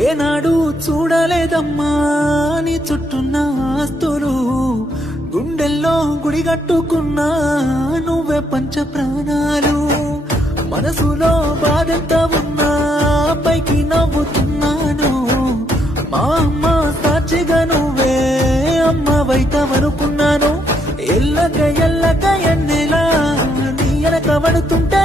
ఏనాడు చూడలేదమ్మా నీ చుట్టున్న ఆస్తులు, గుండెల్లో గుడిగట్టుకున్నా నువ్వే పంచ ప్రాణాలు. మనసులో బాధంతా ఉన్నా పైకి నవ్వుతున్నాను, మా అమ్మ సాక్షిగా నువ్వే అమ్మవైతవనుకున్నాను. ఎల్లక ఎల్లక ఎన్నెలా నీ ఎనక పడుతుంటే